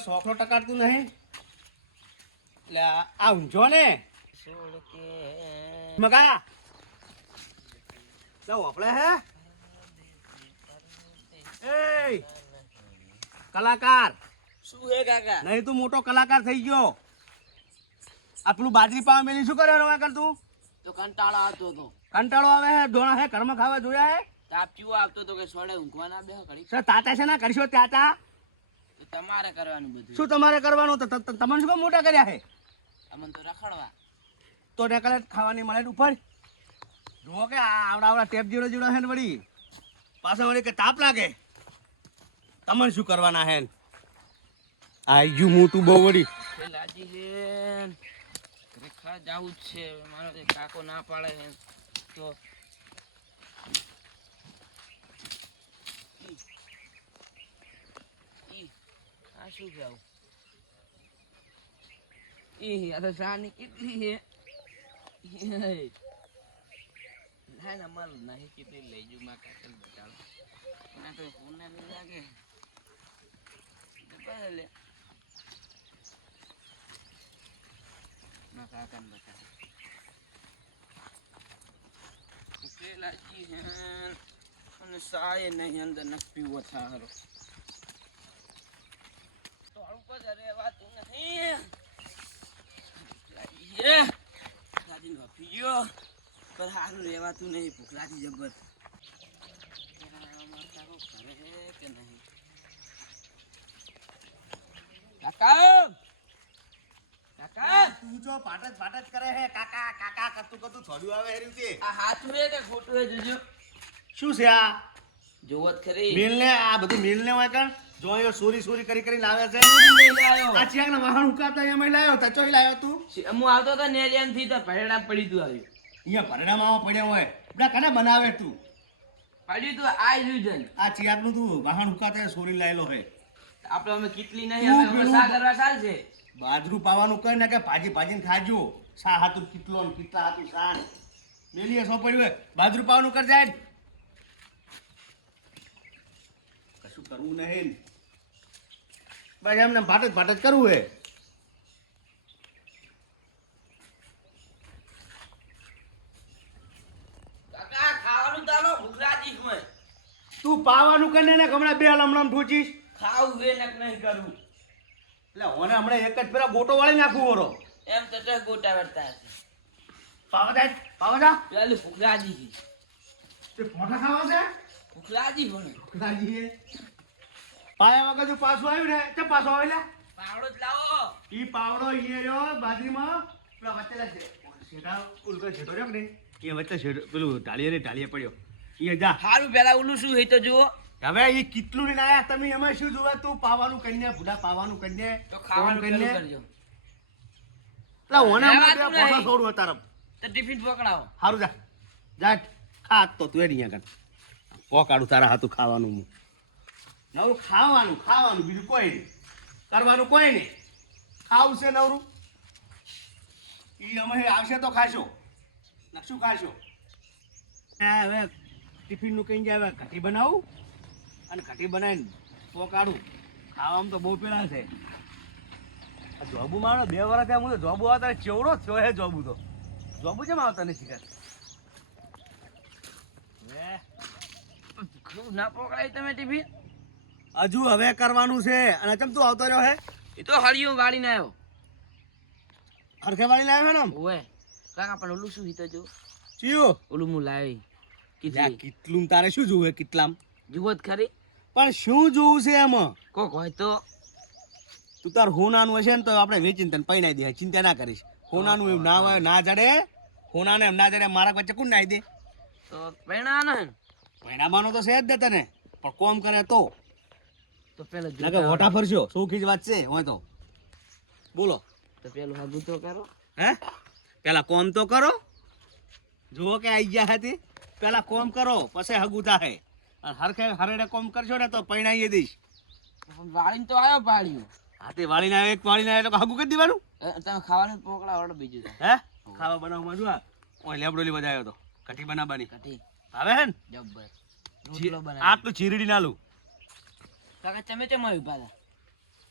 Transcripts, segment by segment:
તો સોખલો ટકાડતું નહીં. એટલે આ ઊંઝો ને. મગા. તો ઓપડે હે. એ કલાકાર. શું હે કાકા? નહીં તું મોટો કલાકાર થઈ ગયો. આ પેલું બાજરી પાવા મેલી શું કર્યો હવે કર તું? તો કંટાળો આવતો હતો. કંટાળો આવે હે ધોણા હે કર્મ ખાવા જોયા હે? તાપ આવતો હતો કે સોડે ઊંઘવા ના ઘડી સર તાતા છે ના કરશો ત્યાતા તો તમારે કરવાનું બધું. શું તમારે કરવાનું? તો તમને શું મોટા કર્યા છે? અમને તો રખડવા. તો ઢેકલે ખાવાની મળે ઉપર? જુઓ કે આવડા આવડા ટેપ જીરો જીરો છે ને વળી. પાછા વળી કે તાપ લાગે. તમને શું કરવાના હે આઈ ગયું મોટું બહુ વળી. લાજી હે રેખા જાવું છે. મારો કાકો ના પાડે તો ઈ, આ શું ઈ આ તો શાની કેટલી ઈ, ના ના માલ નહીં કેટલી લઈ જુ માં કાકલ બતાવો. એના તો ફોન ના નહીં લાગે. બસ લે. ના કાકાને બતાવો. ઉકેલાજી હેન અને સાય નહીં અંદર નક્કી ઓછા હરો. આવું રહેવાતું નથી લાગીએ દાદી ગયો. પણ સારું રહેવાતું નહીં ભૂખ જબર ઘરે કે નહીં કાકા. કાકા તું જો પાટ જ પાટ જ કરે હે. કાકા કાકા કરતું કરતું થોડું આવે હેરી તે આ હાથ મે કે ખોટું જોજો. શું છે આ? જોવત ખરી. મિલ ને આ બધું મિલ ને જોયો સોરી સોરી કરી કરી લાવે છે. આ ચિયાક ના વાહણ ઉકાતા એમાં લાવ્યો તા ચોઈ લાવ્યો તું. હું આવતો તો નેરિયાનથી તો ભરેડા પડી તું આવ્યું. અહીંયા ભરડામાં પડ્યા હોય. બધા કને બનાવે તું? પડી તું આ illusion. આ ચિયાકનું તું વાહણ ઉકાતા સુરી લાયેલો હે. આપણે અમે કેટલી નહીં અમે સા કરવા ચાલશે બાજરું પાવાનું કઈ ના કે ભાજી ભાજીને ખાજો. સા હાતું કેટલો ને કેટલા હાતું સા ને. મેલીએ સો પડ્યું હોય. બાજરું પાવાનું કર જાય. કશું કરવું નહીં. ને. બસ એમને ભાટ જ ભાટ જ કરવું હે. તું પાવાનું કરીને ને હમણાં બે હમણાં ઠોચીશ ખાવું કે નક નહીં કરવું એટલે ઓને હમણાં એક જ પેલા ગોટો વાળી નાખવું ઓરો. એમ તો તો ગોટા વળતા પાવાદા જાય પાવા જા પેલી છે. તે ફોટા ખાવા છે મને લાગી હે? પાયા વગર જો પાછું આવ્યું ને તે પાછું આવે પાવડો જ લાવો. ઈ પાવડો ઈ રહ્યો બાજરીમાં. પેલા વચ્ચે છે. શેઠા ઉલકો શેઠો રહ્યો ને એ વચ્ચે શેઠો પેલું ઢાળીએ રે ઢાળીએ પડ્યો. એ જા. સારું પેલા ઓલું શું હે તો જુઓ. હવે એ કેટલું ને આયા તમે એમાં શું જોવા? તું પાવાનું કરીને ભૂડા પાવાનું કરીને તો ખાવાનું કરીને? એટલે ઓને હમણાં પોસા છોડું તારમ તો ટિફિન પકડાવો. સારું જા. જા ખા તો તું એ નહીં આગળ. પોકાડું તારા હાથું ખાવાનું હું. નવરું ખાવાનું ખાવાનું, બીજું કોઈ નહીં. કરવાનું કોઈ નહીં. ખાવું છે નવરું? એ અમે આવશે તો ખાશો. શું ખાશો? હવે ટિફિનનું કહી જાય, હવે કઢી બનાવું અને કઢી બનાવીને પોકાડું ખાવામાં તો બહુ પેલા છે. જોબુ મારો, બે વર્ષ થયા હું તો જોબુ આવતા ચેવડો થયો હે જોબુ તો. જોબુ કેમ આવતા નથી ખૂબ ના પકડાય તમે ટિફિન? હજુ હવે કરવાનું છે. અને કેમ તું આવતો રહ્યો હે? એ તો હળિયું વાળીને આવ્યો. હરખે વાળી લાવ્યો ને ઓએ કાકા પણ ઓલું શું હિતો જો? ચિયો. ઓલું હું લાવી કીધું. કેટલું તારે શું જોવું કેટલામ? જુઓ જ ખરી. પણ શું જોવું છે એમાં? કોક હોય તો. તું તાર હોનાનું હશે ને તો આપણે વેચીને તને પૈણાઈ દે. ચિંતા ના કરીશ. હોનાનું એમ ના હોય ના જડે. હોનાને એમ ના જડે મારા વચ્ચે કોણ નાઈ દે? તો પૈણા ને? પૈણાવાનો તો છે જ દે તને. પણ કોમ કરે તો. તો પેલો લાગે વોટા ફરશો. શું વાત છે હોય તો. બોલો. તો પેલું હાગુ તો કરો. હે? પેલા કોમ તો કરો. જુઓ કે આઈ ગયા હતી પેલા કોમ કરો પછી હગું થાય અને હરખે હરેડે કોમ કરશો ને તો પૈણાઈ દઈશ. વાળીને તો આવ્યો પાડ્યું હાથે વાળીને આવ્યો એક વાળીને આવે તો હગુ કરી દેવાનું? તમે ખાવાનું પોકડા ઓર્ડર બીજું હે? ખાવા બનાવવામાં જો આ. ઓય લેબડો લી બજાયો તો. કઢી બનાવવાની. કટી આવે હે ને? જબ્બર. આટલું ચીરડી નાલું. કાકા તમે ચમ ઊભા હતા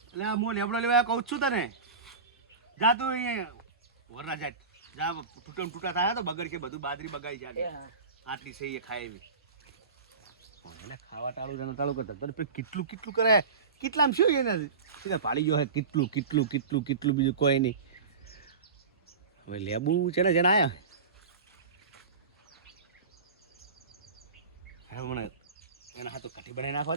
એટલે આ હું લેબડો લેવા કહું છું તને. જા તું અહીંયા. વરના જા. જા તૂટમ તૂટા થાય તો બગડ કે બધું બાદરી બગાડી જાય આટલી છે એ ખાય એવી. એટલે ખાવા ટાળું ને ટાળું કરતા તને કેટલું કેટલું કરે? કેટલામ શું એને પાડી ગયો હે કેટલું કેટલું કેટલું કેટલું બીજું કોઈ નહીં. હવે લેબુ છે ને જેને આયા. હવે મને એના હાથો કઠી બનાવી નાખો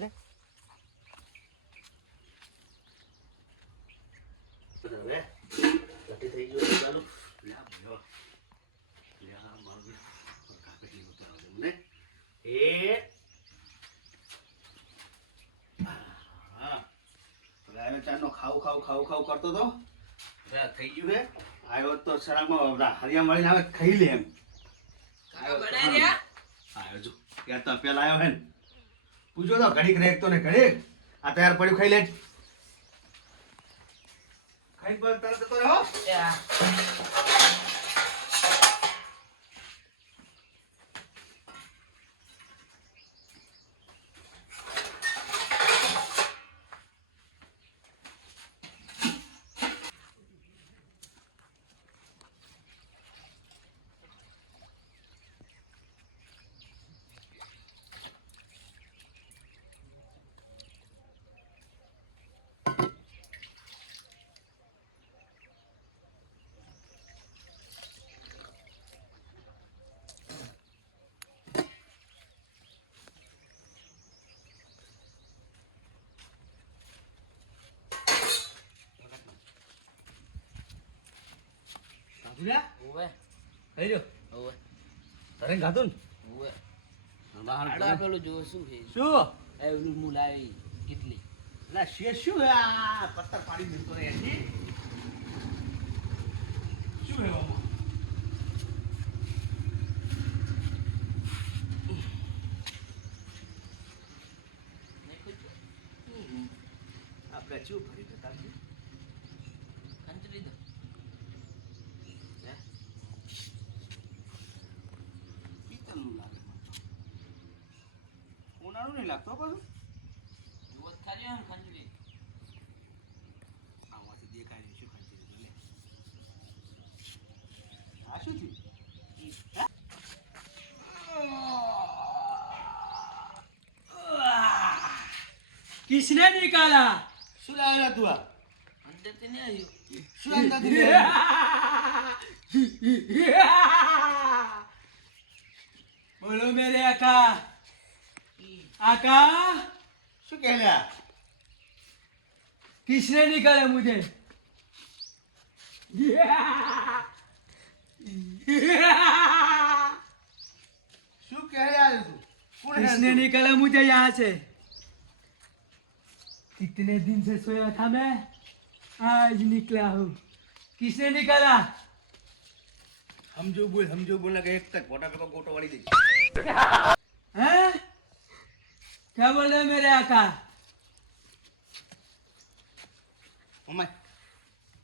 હવે થઈ ગયું ચાલુ એ ખાવ ખાવ ખાવ ખાવ કરતો તો થઈ ગયું હે આવ્યો તો સડામાં હરિયા મળીને આવે ખાઈ લે એમ આવ્યો જો ત્યાં તો પેલા આવ્યો હે ને પૂછો તો ઘડીક રેકતો ને ઘડીક આ તૈયાર પડ્યું ખાઈ લે ખાઈ પર તરત જતો રહો એ હા. સાધુલ્યા ઓવે, લ્યો. ઓવે, તરે ગાતું ઓવે. ને બહાર આપેલું શું છે? શું? એ ઓલું હું કેટલી એટલે શેષ શું? આ પત્તર પાડી દીધો રે એની શું હે આમાં? નાખ્યું છે? આપણે ચૂપ ફરી જતા છીએ. ખંચરી દો. હે? પિત્તળનું લાગે મને તો. કંટાળો નહીં લાગતો પણ જુઓ ખાલી આમ ખંજરી કિસને નિકાલા શું લાવ્યો તું અંદર તે નહીં આવ્યો. શું અંદર બોલો મેરે આકા आका आका શું કહેલા? किसने निकाला मुझे શું કહેલા તું? કોણ હે किसने તું? निकाला मुझे यहाँ से कितने दिन से सोया था मैं आज निकला हूँ किसने निकाला સમજો બોલ સમજો બોલ કે એક તક ફોટા પેપર ગોટો વાળી દે हैं क्या बोल रहे हो मेरे आका મમ્મા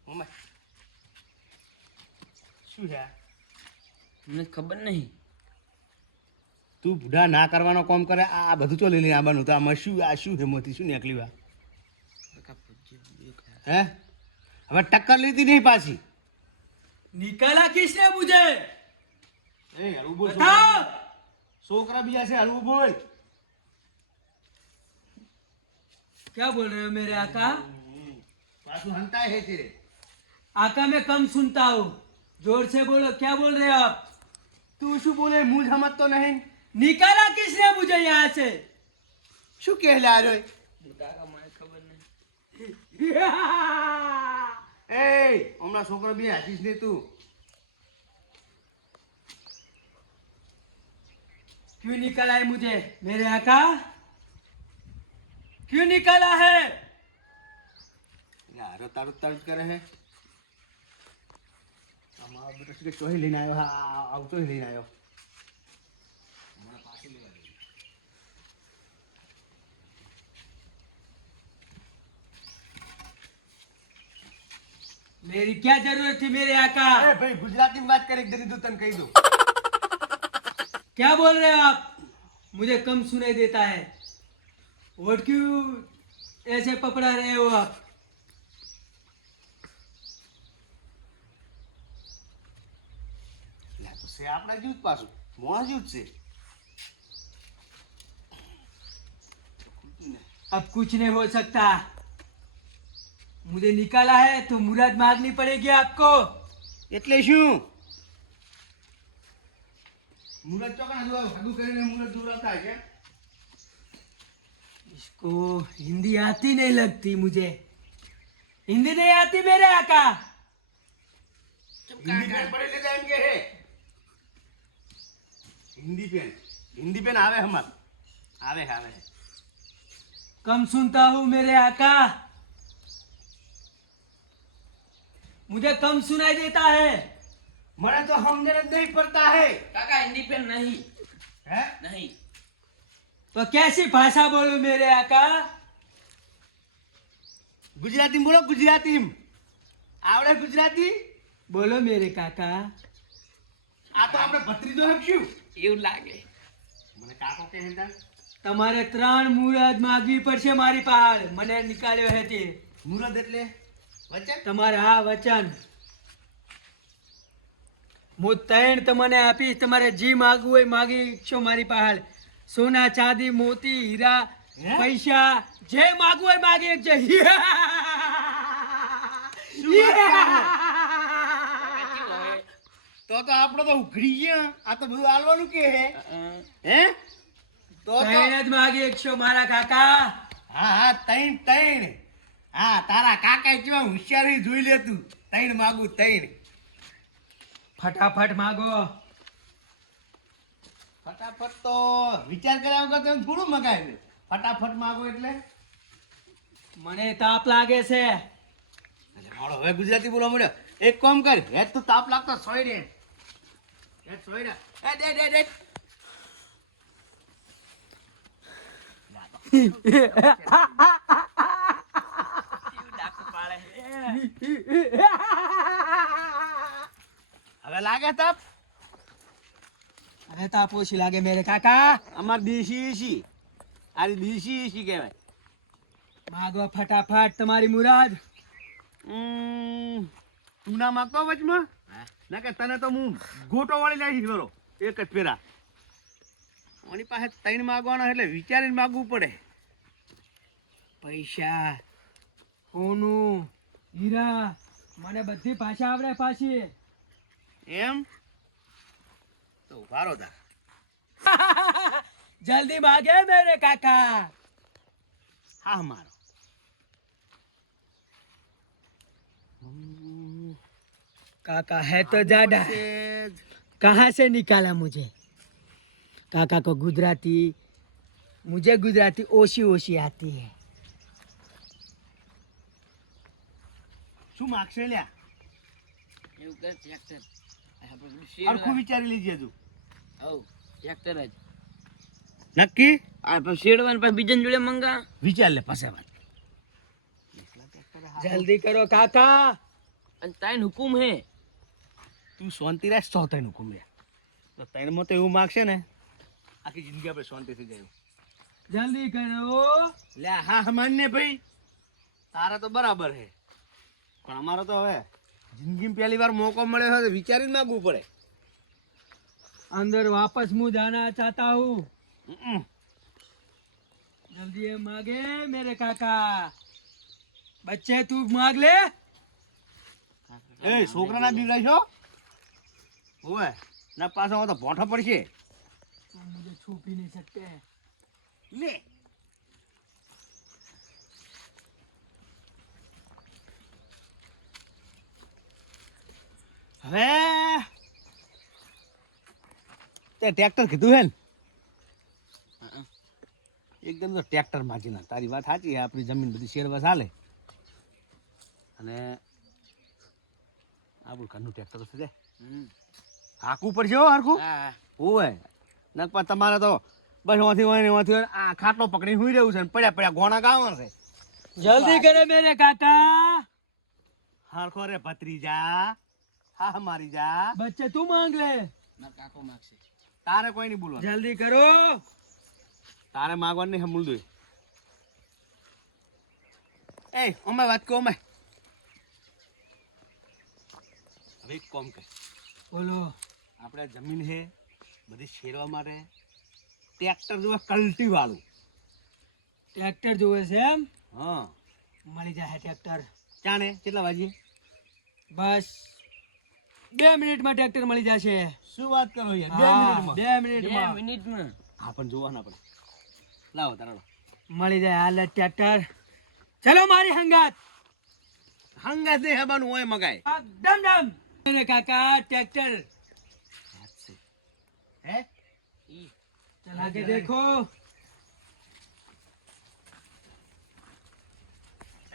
મમ્મા શું છે આ? મને ખબર નહીં તું બુઢા ના કરવાનો કોમ કરે આ આ બધું ચો લઈ લઈને આવવાનું તો આમાં શું આ શું હેમતી શું નીકળ્યું આ કાકા પૂછ્યું, દેખાય. હે હવે ટક્કર લીધી નહીં પાછી निकाला किसने मुझे એ હળવું બોલ बताओ છોકરા બીજા છે હળવું બોલ क्या बोल रहे हो मेरे आका પાછું હંતાય હે છે आका मैं कम सुनता हूँ जोर से बोलो क्या बोल रहे हो आप તું શું બોલે હું જ સમજતો નહીં निकाला किसने मुझे यहाँ से શું કહેલા આ રહ્યો? કાકા મને ખબર નહીં એ હમણાં છોકરો બી હાચીશ નહીં તું क्यों निकाला है मुझे मेरे आका क्यों निकाला है? सीधे चोही लेने आयो हाँ, लेने आयो हमारा पास ही मेरी क्या ज़रूरत थी मेरे आका ए भाई गुजराती में बात कर एक दरिद्र तन कही दो। क्या बोल रहे हो आप? मुझे कम सुनाई देता है। वोट क्यों ऐसे पकड़ा रहे हो आप? से। अब कुछ नहीं हो सकता। मुझे निकाला है तो मुराद मारनी पड़ेगी आपको। એટલે शू? મુરત ચોકણા જોવા ભાગું કરીને મુરત દોરાતા इसको हिंदी आती नहीं लगती मुझे। हिंदी नहीं आती मेरे आका। हिंदी पेन पढ़े ले जाएँगे। हिंदी पेन। हिंदी पेन आवे हमार। आवे आवे। कम सुनता हूँ मेरे आका। मुझे कम सुनाई देता है। मरा तो हम नहीं पड़ता है। काका हिंदी पेन नहीं। है? नहीं। तो कैसी भाषा बोलूं मेरे आका ગુજરાતી બોલો ગુજરાતી આવડે ગુજરાતી बोलो मेरे काका આ તો આપણે ભત્રીજો હકશું એવું લાગે મને કાકો કહે હે તાર? તમારે ત્રણ મુરાદ માગવી પડશે મારી પહાડ મને નીકાળ્યો હે તે મુરત એટલે વચન તમારે આ વચન હું ત્રણ તમને આપીશ તમારે જી માગવું હોય માગી છો મારી પહાડ સોના ચાંદી મોતી હીરા પૈસા જે માગવું હોય માગી એકજો તો તો આપણે તો ઉઘડી ગયા આ તો બધું આલવાનું કે હે? હે? તો તૈણ જ માગી એકશો મારા કાકા. હા હા તૈણ તૈણ. હા તારા કાકા કેવા હોશિયારી જોઈ લે તું. તૈણ માગું તૈણ. ફટાફટ માગો. ફટાફટ તો વિચાર કર્યા વગર તમે થોડું મગાવ્યું ફટાફટ માગો એટલે. મને તાપ લાગે છે. એટલે મારો હવે ગુજરાતી બોલવા મળ્યો એક કામ કર હે તું તાપ લાગતો સોય રે હે સોઈ રે એ દે દે દે. હવે લાગે તાપ? હવે તાપ લાગે મેરે કાકા. અમાર દેશી ઈશી આરી દેશી ઈશી કહેવાય. માગો ફટાફટ તમારી મુરાદ. તું ના માગતો વચમાં? ના કે તને તો હું ગોટો વાળી લાવી ખરો એક જ ફેરા. ઓની પાસે ત્રણ માગવાનો એટલે વિચારીને માગવું પડે. પૈસા સોનું હીરા મને બધી ભાષા આવડે પાછી. એમ? તો ઉભારો તા જલ્દી માગે મેરે કાકા હા મારો काका है तो ज्यादा कहाँ से निकाला मुझे काका को गुजराती मुझे गुजराती ओशी ओशी आती है શું માગશે લ્યા એવું કર ટ્રેક્ટર આપણે પેલું હરખું વિચારી લીધી હજુ હવ નક્કી? આ પછી શેડવાન જોડે મંગા. વિચાર લે પાસે વાત. જલ્દી કરો કાકા. અને તાઈન હુકુમ હે. તું શાંતિ રાખ સો તાઈન હુકુમ હે તો તાઈનમાં એવું માગશે ને આખી જિંદગી આપણે શાંતિથી જાય જલ્દી કરો. લે હા માન્ય ભાઈ. તારા તો બરાબર હે. પણ અમારો તો હવે જિંદગીમાં પહેલી વાર મોકો મળ્યો છે વિચારીને માગવું પડે. અંદર વાપસ હું જાના ચાતા હું. જલ્દી માગે મેરે કાકા. બચ્ચે તું માગ લે. એ છોકરા ના દીકરા છો? ઓવે ના પાછો તો ભોંઠો પડશે. છુપી નહીં શકતે. લે. હવે તે ટ્રેક્ટર કીધું હે ને? એકદમ તો ટ્રેક્ટર માજી ના તારી વાત સાચી આપણી જમીન બધી શેરવા ચાલે. અને આપણું ઘરનું ટ્રેક્ટર છે હાકવું પડશે હરખું હોય નક પણ તમારે તો બસ ઓથી હોય ને ઓથી હોય આ ખાટલો પકડી સુઈ રહ્યું છે પડ્યા પડ્યા ગોણા ગામ છે. જલ્દી કરે મેરે કાકા. હરખો રે ભત્રીજા. હા મારી જા. બચ્ચે તું માંગ લે. માર કાકો માંગશે. તારે કોઈ નહીં બોલવા જલ્દી કરો. તારે માંગવાનું નહીં હમુલ દોય એ અમે વાત કહો અમે. હવે કોમ કે બોલો. આપણે જમીન હે બધી શેરવા માટે ટ્રેક્ટર જોવે કલ્ટી વાળું. ટ્રેક્ટર જોવે છે એમ? હા. મળી જાય ટ્રેક્ટર. ચાને કેટલા વાજી બસ. બે મિનિટમાં ટ્રેક્ટર મળી જશે. શું વાત કરો બે મિનિટમાં. હા પણ જોવાના પણ લાવો તારો મળી જાય હાલ ટ્રેક્ટર. ચલો મારી હંગાત. હંગાત ને હેબાનું હોય મગાય. ડમ ડમ. કાકા ટ્રેક્ટર. હે? ચલા કે દેખો.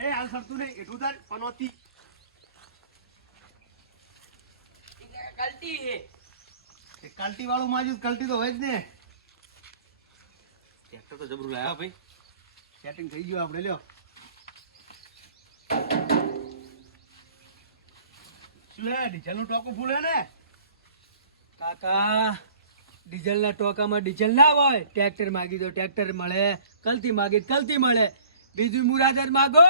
એ હાલ સરતું નહીં. એટલું તાર પનોતી. ગલતી હે. એ કલ્ટી વાળું માજું કલ્ટી તો હોય જ ને. ટ્રેક્ટર તો જબરું લાયા ભાઈ. સેટિંગ થઈ ગયું આપણે લ્યો. શું ડીઝલનું ટોકું ફૂલે ને? કાકા ડીઝલના ટોકામાં ડીઝલ ના હોય. ટ્રેક્ટર માગી તો ટ્રેક્ટર મળે કલતી માગી તો કલતી મળે. બીજું મુરાદર માગો.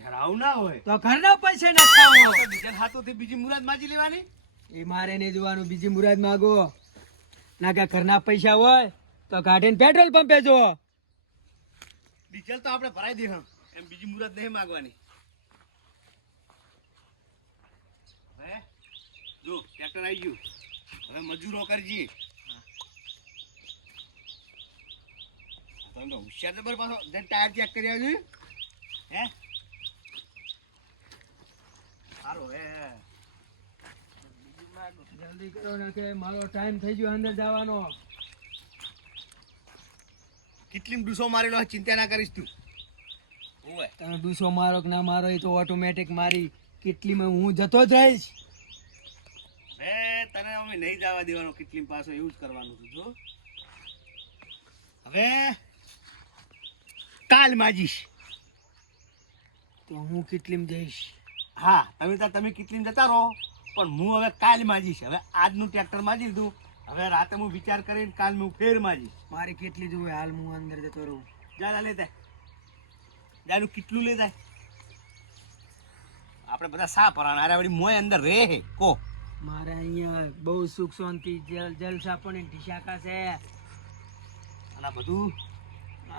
યાર આવું ના હોય. તો ઘરના પૈસા ના ખાઓ ડીઝલ હાથોથી બીજી મુરાદ માજી લેવાની? એ મારે નહીં જોવાનું. બીજી મુરાદ માગો. ના કે ઘરના પૈસા હોય તો કાઢીને પેટ્રોલ પંપે જો. ડીઝલ તો આપણે ભરાઈ દે એમ બીજી મુરાદ નહીં માગવાની. હવે જો ટ્રેક્ટર આવી ગયું. હવે મજૂરો કરજી. તમે હોશિયાર નંબર પાછો જઈને ટાયર ચેક કરી આવજો. હે? સારું હે. જલ્દી કરો ને કે મારો ટાઈમ થઈ ગયો અંદર જવાનો. કેટલી ડૂસો મારેલો ચિંતા ના કરીશ તું. ઓય. તમે ડૂસો મારો કે ના મારો એ તો ઓટોમેટિક મારી કેટલીમાં હું જતો જ રહીશ. બે તને અમે નહીં જવા દેવાનો કેટલી પાછો એવું જ કરવાનું છું જો. હવે કાલ માજીશ. તો હું કેટલીમ જઈશ? હા તમે તાર તમે કેટલી જતા રહો. પણ હું હવે કાલ માજીશ. હવે આજનું ટ્રેક્ટર માજી લીધું. હવે રાતે હું વિચાર કરીને કાલ હું ફેર માજીશ. મારે કેટલી જોવે હાલ હું અંદર જતો રહું. જા લેતા જાનું કેટલું લેતા આપણે બધા સા પરાણ અરે વળી મોય અંદર રે કો. મારે અહીંયા બહુ સુખ શાંતિ જલ જલસા પણ ઢીસાકા છે. અને બધું?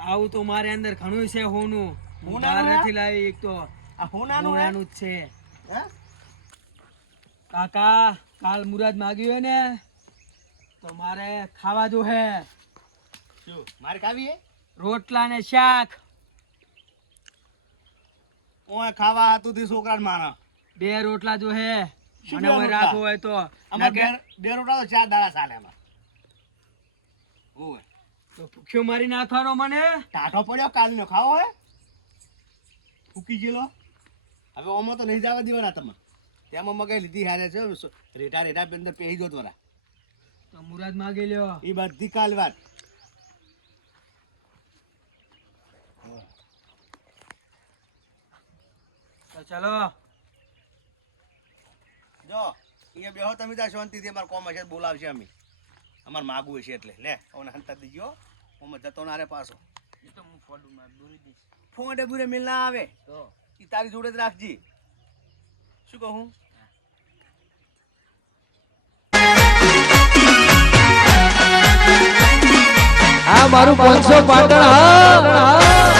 આવું તો મારે અંદર ઘણું છે હોનું. હું? નથી લાવી એક તો. આ હોનાનું જ છે. હે? કાકા કાલ મુરાદ માગ્યું ને તો મારે ખાવા જો હે. શું મારે ખાવી હે? રોટલા ને શાક. ઓય ખાવા હતું છોકરા છોકરાને મારા. બે રોટલા જો હે. અને ઓય? રાખવો હોય તો. અમાર બે બે રોટલા તો ચાર દાડા ચાલે એમાં ઓય. તો ભૂખ્યો મારી નાખવાનો મને. ટાઢો પડ્યો કાલનો ખાવો હે? ફૂકી ગયેલો? હવે ઓમાં તો નહીં જવા દેવાના તમે. તેમાં મગાઈ લીધી હારે છે રેટા રેટા અંદર પહેરી દો તમારા. તો મુરાદ માગી લ્યો. એ બધી કાલ વાત ચાલો. જો એ બેહો તમે ત્યાં શાંતિથી અમારે કોમ હશે બોલાવશે અમે. અમારે માગવું હશે એટલે. લે ઓને હંતા દીજો. હું જતો ના રે પાછો. એ તો હું ફોડું માં દોરી દઈશ. ફોંડે બુરે મિલ ના આવે. તો. એ તારી જોડે જ રાખજી. શું કહું આ મારું પાંચસો પાટણ હા